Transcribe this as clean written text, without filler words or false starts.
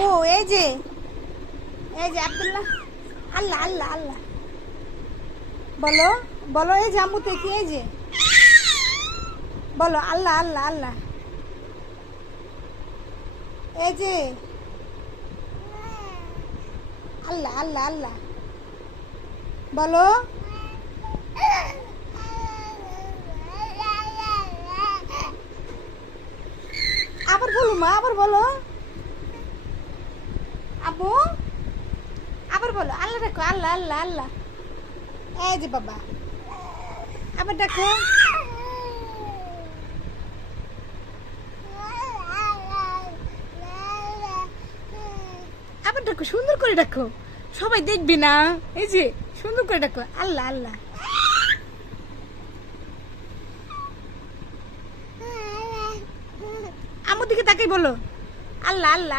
আব্বু এই যে আব্দুল্লাহ, আল্লাহ আল্লাহ আল্লাহ বলো বলো, এই যে আম্মু তো কি, এই যে বলো আল্লাহ আল্লাহ আল্লাহ, এই যে আল্লাহ আল্লাহ আল্লাহ বলো। আবার বলো মা, আবার বলো আব্বু, আবার বলো আল্লাহ ডাকো, আল্লাহ আল্লাহ আল্লাহ। এই যে বাবা, আবার ডাকো, আবার ডাকো, সুন্দর করে ডাকো, সবাই দেখবি না। এই যে সুন্দর করে ডাকো, আল্লাহ আল্লাহ। আমার দিকে তাকাই বলো আল্লাহ আল্লাহ।